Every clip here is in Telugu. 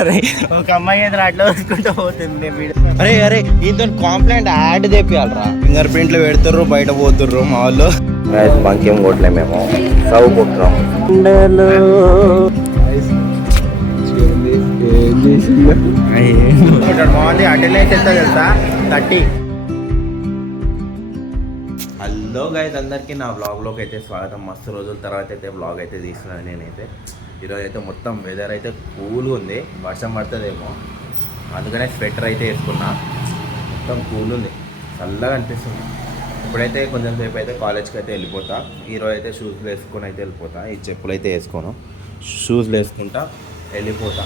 అరే ఒక అమ్మాయి ఎదురు అట్లా వస్తుంటే పోతుంది. అరే అరే ఇంత కాంప్లైంట్ యాడ్ తెప్పియాలరా. ఫింగర్ ప్రింట్లు పెడుతుర్రు, బయట పోతుర్రు మా వాళ్ళు. బంకేం కొట్టలే మేము, సవ్ కొట్టున్నాం. బాగుంది. అటెండెన్స్ ఎంత తెలుసా? 30. హలో గైస్, అందరికీ నా వ్లాగ్లోకి అయితే స్వాగతం. మస్తు రోజుల తర్వాత అయితే వ్లాగ్ అయితే తీస్తున్నాను నేనైతే. ఈరోజు అయితే మొత్తం వెదర్ అయితే కూల్గా ఉంది, వర్షం పడుతుందేమో, అందుకనే స్వెటర్ అయితే వేసుకున్నా. మొత్తం కూల్ ఉంది, చల్లగా అనిపిస్తుంది. ఇప్పుడైతే కొంచెం సేపు అయితే కాలేజ్కి అయితే వెళ్ళిపోతా. ఈరోజు అయితే షూస్లు వేసుకొని అయితే వెళ్ళిపోతా. ఈ చెప్పులు అయితే వేసుకోను, షూస్లు వేసుకుంటా వెళ్ళిపోతా.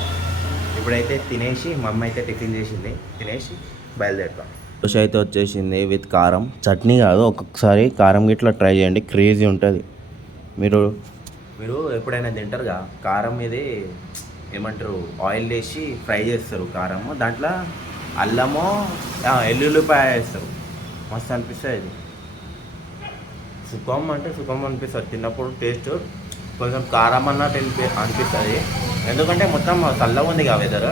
ఇప్పుడైతే తినేసి, మా అమ్మ అయితే టిఫిన్ చేసింది, తినేసి బయలుదేరుతా. దోశ అయితే వచ్చేసింది విత్ కారం, చట్నీ కాదు. ఒక్కొక్కసారి కారం గిట్లా ట్రై చేయండి, క్రేజీ ఉంటుంది. మీరు ఎప్పుడైనా తింటారుగా కారం, ఇది ఏమంటారు, ఆయిల్ వేసి ఫ్రై చేస్తారు కారము, దాంట్లో అల్లము ఎల్లుల్లిపాయ వేస్తారు, మస్తు అనిపిస్తుంది. ఇది సుఖం అంటే సుఖం అనిపిస్తుంది తిన్నప్పుడు. టేస్ట్ కొంచెం కారం అన్నట్టు అనిపిస్తుంది, ఎందుకంటే మొత్తం చల్లగా ఉంది కదా వెదర్.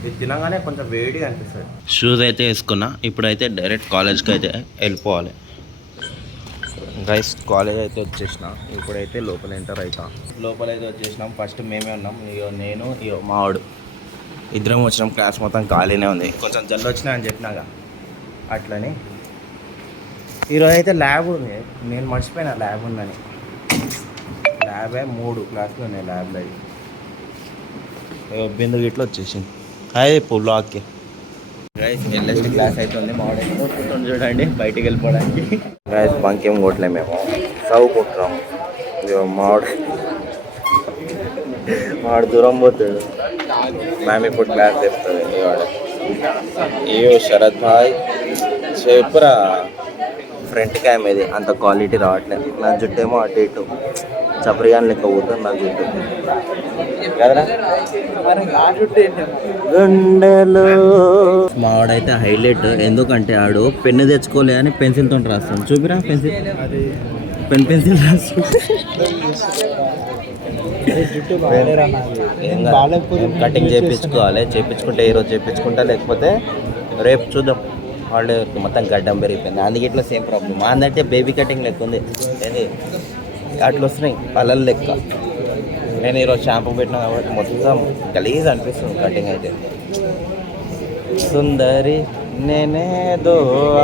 ఇది తినగానే కొంచెం వేడిగా అనిపిస్తుంది. షూస్ అయితే వేసుకున్నా. ఇప్పుడైతే డైరెక్ట్ కాలేజ్కి అయితే వెళ్ళిపోవాలి. గైస్, కాలేజ్ అయితే వచ్చేసిన. ఇప్పుడైతే లోపల ఎంటర్ అవుతాం. లోపలైతే వచ్చేసినాం. ఫస్ట్ మేమే ఉన్నాం, నేను మావాడు ఇద్దరం వచ్చినాం. క్లాస్ మొత్తం ఖాళీనే ఉంది, కొంచెం జల్లు వచ్చినా అని చెప్పినాగా అట్లని. ఈరోజు అయితే ల్యాబ్ ఉంది, నేను మర్చిపోయినా ల్యాబ్ ఉందని. ల్యాబే 3 క్లాసులు ఉన్నాయి ల్యాబ్లో. బిందు గిట్లా వచ్చేసింది. అదే బ్లాక్కి గైస్ ఎల్ఎస్టీ క్లాస్ అయితే ఉంది. మావాడు చూడండి బయటికి వెళ్ళిపోవడానికి. గైస్ బంకేం కొట్టలే మేము, సవ్ కొట్టున్నాం. మావాడు దూరం పోతాడు. మ్యామ్ ఇప్పుడు క్లాస్ చెప్తుంది. ఇవాడు అయ్యో శరత్ భాయ్ చెప్పురా, ఫ్రంట్ క్యామ్ ఇది అంత క్వాలిటీ రావట్లేదు. నా జుట్టు ఏమో అటు ఇటు చపరియాన్ లెక్క పోతుంది నా జుట్టు కదరా. గుండెలో మావాడైతే హైలైట్, ఎందుకంటే ఆడు పెన్ను తెచ్చుకోలే అని పెన్సిల్తో రాస్తాను. చూపిరా పెన్సిల్ రాస్తాడు. కటింగ్ చేయించుకుంటే ఈరోజు చేయించుకుంటా, లేకపోతే రేపు చూద్దాం. హాలిడే మొత్తం గడ్డం పెరిగిపోయింది, అందుకే ఇట్లా సేమ్ ప్రాబ్లం. అందరికీ బేబీ కటింగ్ లెక్క ఉంది, ఏది అట్లా వస్తున్నాయి పళ్ళల లెక్క. నేను ఈరోజు షాంపూ పెట్టినా కాబట్టి మొత్తం గలీజ్ అనిపిస్తుంది కటింగ్ అయితే. సుందరి నేనేదో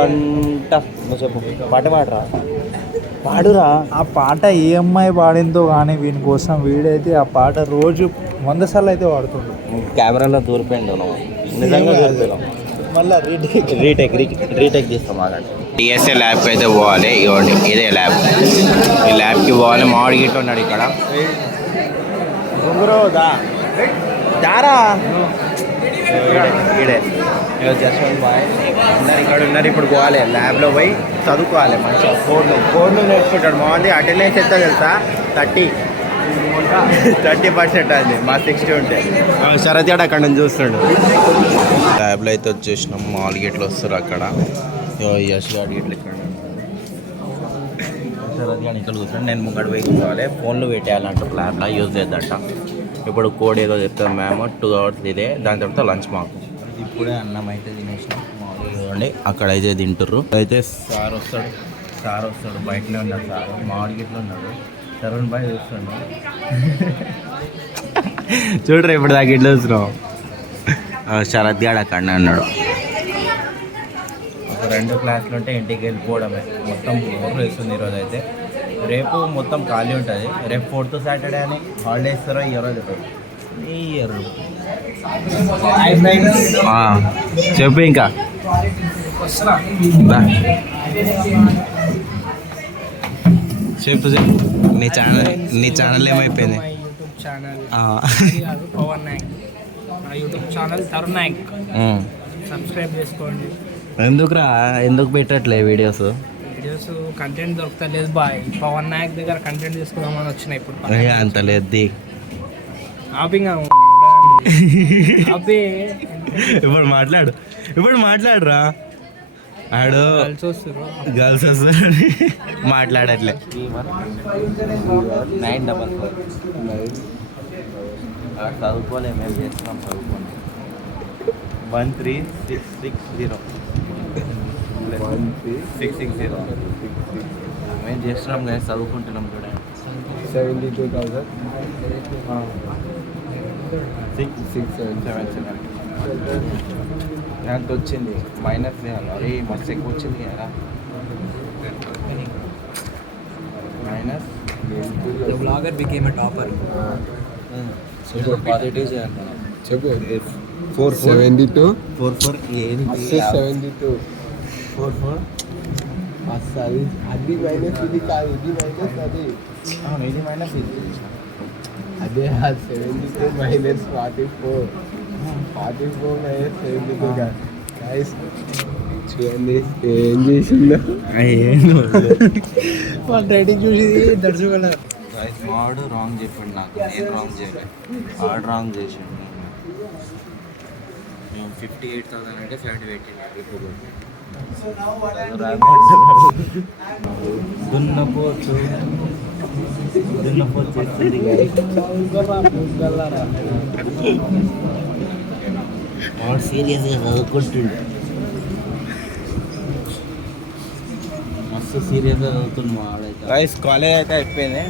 అంట. నువ్వు చెప్పు, పాట పాడురా. ఆ పాట ఏ అమ్మాయి పాడిందో కానీ వీని కోసం వీడైతే ఆ పాట రోజు 100 సార్లు అయితే పాడుతుండు. కెమెరాలో దూరిపోయిండు నువ్వు, నిజంగా దూరిపోయావు. మళ్ళీ రీటేక్ చేస్తాం. ఆగండి. టీఎస్ఏ ల్యాబ్కి అయితే పోవాలి. ఇవ్వండి, ఇదే ల్యాబ్. ఈ ల్యాబ్కి పోవాలి. మామిడి గిట్ల ఉన్నాడు ఇక్కడ. దారా ఈడే జస్వంత్ బాయ్ అందరు ఇక్కడ ఉన్నారు. ఇప్పుడు పోవాలి ల్యాబ్లో పోయి చదువుకోవాలి మంచిగా. కోడ్లు నేర్చుకుంటాడు. బాగుంది. అటెండెన్స్ ఎంత తెలుసా? 30% అది, మా 60 ఉంటే. శరత్ గాడు అక్కడ నుంచి చూస్తున్నాడు. ల్యాబ్లో అయితే వచ్చేసినాం. మామూలు గిట్లు వస్తారు అక్కడ. యశ్ గాడు గిట్లు ఇక్కడ, శరత్ గాడు ఇక్కడ కూర్చొని నేను ముంగడు పోయి కూర్చోవాలి. ఫోన్లు పెట్టేయాలంట ల్యాబ్లో, యూజ్ చేద్దంట. ఇప్పుడు కోడ్ ఏదో చెప్తాం మేము, 2 hours ఇదే. దాని తర్వాత లంచ్ మాకు. ఇప్పుడే అన్నం అయితే తినేసినాం. చూడండి అక్కడ అయితే తింటుర్రు. అయితే సార్ వస్తాడు బయటనే ఉన్నాడు. సార్ మామిడి గిట్లు ఉన్నాడు. తరుణ్ బాయ్ చూస్తున్నాడు. చూడరు ఇప్పుడు దాకా ఇట్లా చూస్తున్నాం. శరత్ గాడు అక్కడనే ఉన్నాడు. ఒక 2 క్లాసులు ఉంటే ఇంటికి వెళ్ళిపోవడమే. మొత్తం బోర్లు వేస్తుంది ఈరోజు అయితే. రేపు మొత్తం ఖాళీ ఉంటుంది. రేపు 4th సాటర్డే అని హాలిడే ఇస్తారో ఇయ్యారో చెప్పారు. చెప్పు ఇంకా. చెప్పు నీ ఛానల్ ఏమైపోయింది? యూట్యూబ్ ఛానల్ పవన్ నాయక్, నా YouTube channel Tarun Nayak. Subscribe చేసుకోండి. ఎందుకు పెట్టట్లే వీడియోస్ కంటెంట్ దొరుకుతలేదు బాయ్. పవన్ నాయక్ దగ్గర కంటెంట్ తీసుకుందామని వచ్చిన. ఇప్పుడు అంత లేదు. ఇప్పుడు మాట్లాడురా. ఆడు గర్ల్స్ వస్తారు మాట్లాడట్లే. 944 చదువుకోలే, మేము చేస్తున్నాం చదువుకోండి. 13660 మేము చేస్తున్నాం కానీ చదువుకుంటున్నాం చూడండి. 72,000 677 ఎంత వచ్చింది మైనస్ చేయాలి. అరే మస్తు ఎక్కువ వచ్చింది కదా minus. The vlogger became a topper. Positive చేయాలి. చెప్పు 44 ఏంటి 72 44 అసలు అది మైనస్ ఇది కాదు, ఇది మైనస్ అది ఇది మైనస్ ఇది అదే 72 మైనస్ 44 మైనస్ 72 కాదు. Guys, చూడండి ఏం చేసిందో. వాళ్ళ రైటింగ్ చూసి దర్శకున్నారు. వాడు రాంగ్ చెప్పాడు, నాకు నేను రాంగ్ చేయలేదు, వాడు రాంగ్ చేసాడు. మేము 58,000 అంటే 78 ఇప్పుడు దున్నపోతు చేస్తుంది. వాడు సీరియస్గా చదువుకుంటుండే, మస్తు సీరియస్గా చదువుతుంది వాడైతే. కాలేజ్ అయితే అయిపోయింది.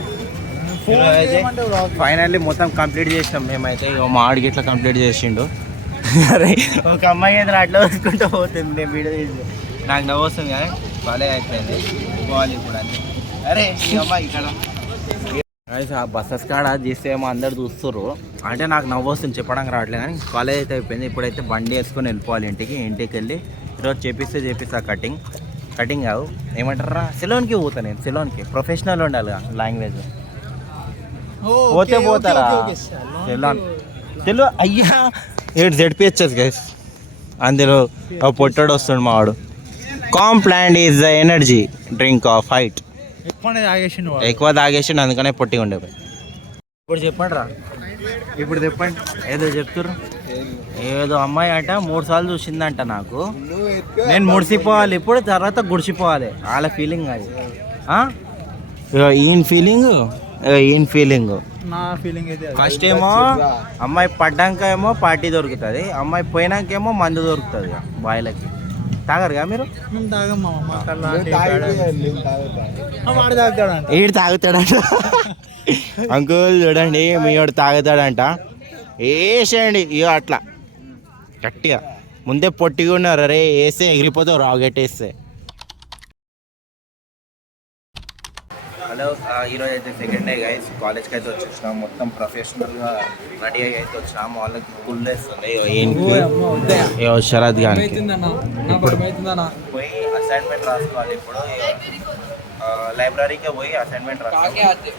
ఫైనల్లీ మొత్తం కంప్లీట్ చేసినాం మేమైతే. ఇక మా ఆడికి ఇట్లా కంప్లీట్ చేసిండు. అరే ఒక అమ్మాయి ఏదైనా అట్లా వస్తుంటూ పోతుంది, నేను వీడియో తీసి నాకు నవ్వు వస్తుంది కానీ కాలేజ్ అయిపోయింది. పోవాలి ఇప్పుడు అంతే. అరే ఈ అమ్మాయి ఇక్కడ ఆ బస్సెస్ కాడ తీస్తే ఏమో అందరు చూస్తారు అంటే నాకు నవ్వు వస్తుంది, చెప్పడానికి రావట్లేదు. కానీ కాలేజ్ అయితే అయిపోయింది. ఇప్పుడైతే బండి వేసుకొని వెళ్ళిపోవాలి ఇంటికి వెళ్ళి ఈరోజు చేపిస్తా కటింగ్ కాదు ఏమంటారా, సెలూన్కి పోతా నేను. సెలూన్కి ప్రొఫెషనల్ ఉండాలిగా లాంగ్వేజ్. పోతే పోతారా సెలూన్ తెలుగు అయ్యా. ఏడు ZPHS గైస్, అందులో పొట్టాడు వస్తాడు మావాడు. Complan is the energy drink of height. ఎక్కువ తాగేసిండు అందుకనే పొట్టిగా ఉండేపోయి. ఇప్పుడు చెప్పండి రా, ఇప్పుడు చెప్పండి. ఏదో చెప్తుర్రు, ఏదో అమ్మాయి అంట 3 సార్లు చూసిందంట నాకు. నేను ముడిసిపోవాలి ఇప్పుడు, తర్వాత గుడిసిపోవాలి. వాళ్ళ ఫీలింగ్ అది. ఈయన ఫీలింగ్ నా ఫీలింగ్ అయితే ఫస్ట్ ఏమో అమ్మాయి పడ్డాక ఏమో పార్టీ దొరుకుతుంది, అమ్మాయి పోయినాకేమో మందు దొరుకుతుంది బాయిలకి. తాగరుగా మీరు? మేము తాగమ్మా. ఈడు తాగుతాడంట. అంకుల్ చూడండి మీ వాడు తాగుతాడంట. వేసేయండి ఇక అట్లా గట్టిగా. ముందే పొట్టిగా ఉన్నారు, అరే వేస్తే ఎగిరిపోతావు రాకెట్ వేస్తే. హలో, ఈరోజు అయితే సెకండ్ డే గైస్. కాలేజ్కి అయితే వచ్చేసినాం, మొత్తం ప్రొఫెషనల్గా రెడీ అయ్యి అయితే వచ్చినాం. వాళ్ళకి ఫుల్ వేస్తుంది శరత్ గారికి. ఇప్పుడు పోయి అసైన్మెంట్ రాసుకోవాలి. ఇప్పుడు లైబ్రరీకి పోయి అసైన్మెంట్ రాసుకోవాలి.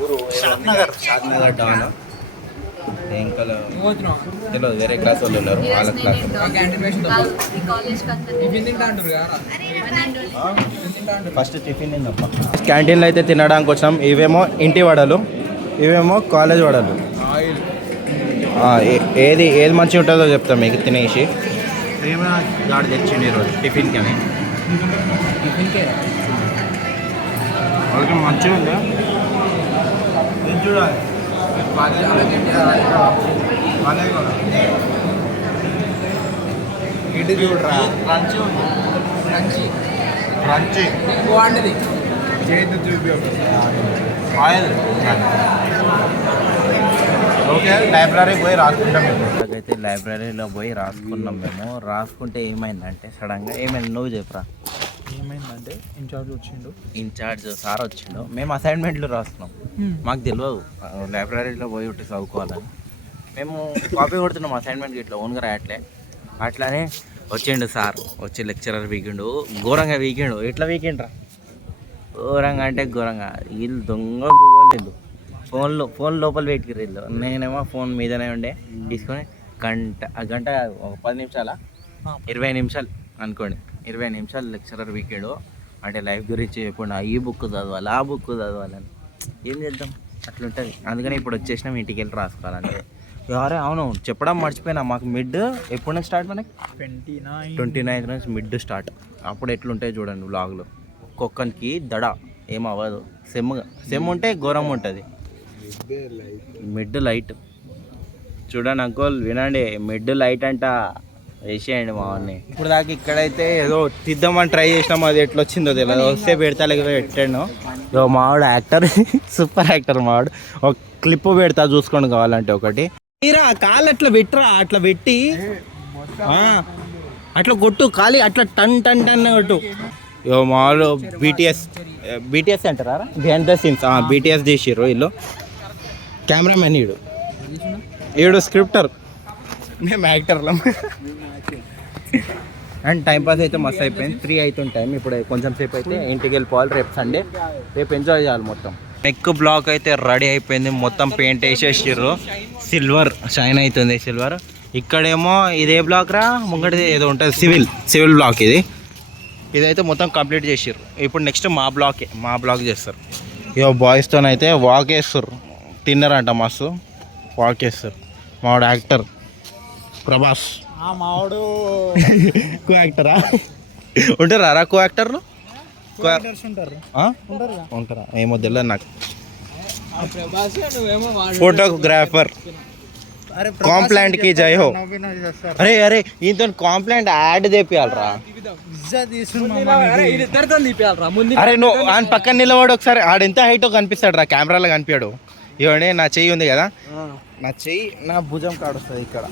ఊరు షాద్నగర్ డాన్. ఇంకా తెలియదు, వేరే క్లాస్ వాళ్ళు ఉన్నారు, వాళ్ళ క్లాస్. First tiffin తిందప్ప. క్యాంటీన్లో అయితే తినడానికి వచ్చినాం. ఇవేమో ఇంటి వడలు, ఇవేమో కాలేజ్ వడలు. ఏది మంచిగా ఉంటుందో చెప్తాం మీకు తినేసి. గాడి తెచ్చిండి ఈరోజు టిఫిన్కి అని. వాళ్ళకి మంచిగా ఉందా చూడాలి. ఇంటి చూడరా, బాగుంటుంది. చేతి చూపి ఓకే, లైబ్రరీ పోయి రాసుకుంటాం. అయితే లైబ్రరీలో పోయి రాసుకున్నాం మేము. రాసుకుంటే ఏమైందంటే సడన్గా ఏమైంది నువ్వు చెప్పురా. ఏమైందంటే ఇన్ఛార్జ్ సార్ వచ్చిండు. మేము అసైన్మెంట్లు రాస్తున్నాం, మాకు తెలియదు లైబ్రరీలో పోయి ఒకటి చదువుకోవాలని. మేము కాపీ కొడుతున్నాం అసైన్మెంట్కి, ఇట్లా ఓన్గా రాయట్లే. అట్లానే వచ్చిండు సార్, వచ్చి లెక్చరర్ వీకిండు, ఘోరంగా వీకిండు. ఎట్లా వీకిండ్రా, ఘోరంగా అంటే ఘోరంగా. వీళ్ళు దొంగ గూగోలేదు, ఫోన్ లోపల పెట్టుకురు వీళ్ళు. నేనేమో ఫోన్ మీదనే ఉండే తీసుకొని గంట 10 నిమిషాలా 20 నిమిషాలు అనుకోండి, 20 నిమిషాలు లెక్చరర్ వీకెండ్. అంటే లైఫ్ గురించి చెప్పండి, ఈ బుక్ చదవాలి ఆ బుక్ చదవాలని. ఏం చేద్దాం, అట్లుంటుంది. అందుకని ఇప్పుడు వచ్చేసినాం, ఇంటికి వెళ్ళి రాసుకోవాలంటే. ఎవరే అవును చెప్పడం మర్చిపోయినా, మాకు మిడ్ ఎప్పుడు నుంచి స్టార్ట్, మనకి 29th నుంచి మిడ్ స్టార్ట్. అప్పుడు ఎట్లుంటాయి చూడండి వ్లాగ్లో. ఒక్కొక్కరికి దడ ఏమవ్వదు. సెమ్ ఉంటే ఘోరం ఉంటుంది. మిడ్ లైట్ చూడండి అంకుల్ వినండి, మిడ్ లైట్ అంట వేసేయండి మా వాడిని. ఇప్పుడు దాకా ఇక్కడైతే ఏదో తీద్దామని ట్రై చేసినాం, అది ఎట్లా వచ్చిందో తెలియదు. వస్తే పెడతా లేకపోతే పెట్టాను. మావాడు యాక్టర్, సూపర్ యాక్టర్ మావాడు. ఒక క్లిప్ పెడతా చూసుకోండి కావాలంటే ఒకటి. మీరా కాళ్ళు అట్లా పెట్టరా, అట్లా పెట్టి అట్లా కొట్టు ఖాళీ అట్లా టన్ టన్ టన్ కొట్టు. మావాడు బీటీఎస్ అంటారా, బిహైండ్ ద సీన్స్ బీటీఎస్ చేసిర్రు వీళ్ళు. కెమెరామెన్ ఈడు స్క్రిప్టర్, మేము యాక్టర్లం. అండ్ టైంపాస్ అయితే మస్తు అయిపోయింది. 3 అవుతుంది టైం. ఇప్పుడు కొంచెం సేపు అయితే ఇంటికి వెళ్ళిపోవాలి. రేపు సండే, రేపు ఎంజాయ్ చేయాలి మొత్తం. నెక్ బ్లాక్ అయితే రెడీ అయిపోయింది, మొత్తం పెయింట్ వేసేసిర్రు. సిల్వర్ షైన్ అవుతుంది సిల్వర్. ఇక్కడేమో ఇదే బ్లాక్ రా, ముంగడిది ఏదో ఉంటుంది సివిల్ బ్లాక్. ఇదైతే మొత్తం కంప్లీట్ చేసిర్రు. ఇప్పుడు నెక్స్ట్ మా బ్లాక్ చేస్తారు. ఇక బాయ్స్తోనైతే వాక్ వేస్తారు, తిన్నారంట మస్తు వాక్ వేస్తారు. మావాడు యాక్టర్ ప్రభాస్. మావాడు కో యాక్టరా ఉంటారా? కో యాక్టర్లు ఉంటారా? ఏమో తెలియదు నాకు. ఫోటోగ్రాఫర్ కాంప్లైంట్ కి జై హో. అరే ఈయనతో కాంప్లైంట్ యాడ్ తెప్పియాలరా. అరే నువ్వు ఆయన పక్కన నిలబడి ఒకసారి, ఆడెంత హైట్ కనిపిస్తాడు రా, కెమెరాలో కనిపించాడు. ఇవ్వండి నా చెయ్యి ఉంది కదా, నా చెయ్యి నా భుజం కాడుస్తుంది ఇక్కడ.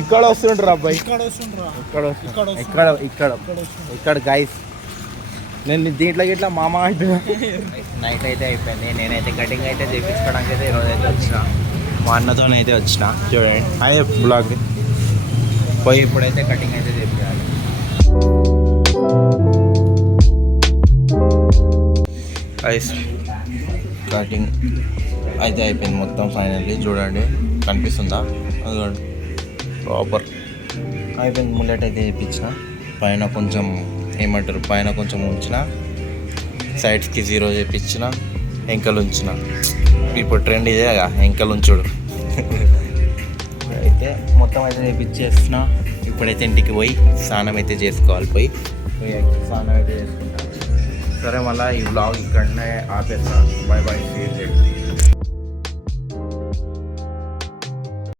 ఇక్కడ వస్తుండ్రు అబ్బాయి, ఇక్కడ గైస్. నేను దీంట్లో ఇట్లా మామ అంటున్నా. నైట్ అయితే అయిపోయింది. నేనైతే కటింగ్ అయితే చేయించుకోవడానికి అయితే ఈరోజు అయితే వచ్చిన, మా అన్నతోనైతే వచ్చిన. చూడండి అదే బ్లాగ్ పోయి ఇప్పుడైతే కటింగ్ అయితే చేయాలి. ఐస్ కటింగ్ అయితే అయిపోయింది మొత్తం ఫైనల్లీ. చూడండి కనిపిస్తుందా, అదిగోండి ప్రాపర్ అయిపోయింది. ముల్లెట్ అయితే వేయించిన, పైన కొంచెం ఏమంటారు, పైన కొంచెం ఉంచిన, సైడ్స్కి 0 చేయించిన, ఎంకలు ఉంచిన. ఇప్పుడు ట్రెండ్ ఇదే కదా ఎంకలు ఉంచుడు. అయితే మొత్తం అయితే వేయించేసిన. ఇప్పుడైతే ఇంటికి పోయి స్నానం అయితే చేసుకోవాలి. పోయి స్నానం అయితే చేసుకుంటాను. సరే మళ్ళీ ఈ వ్లాగ్ ఇక్కడనే ఆపేస్తాను. By by.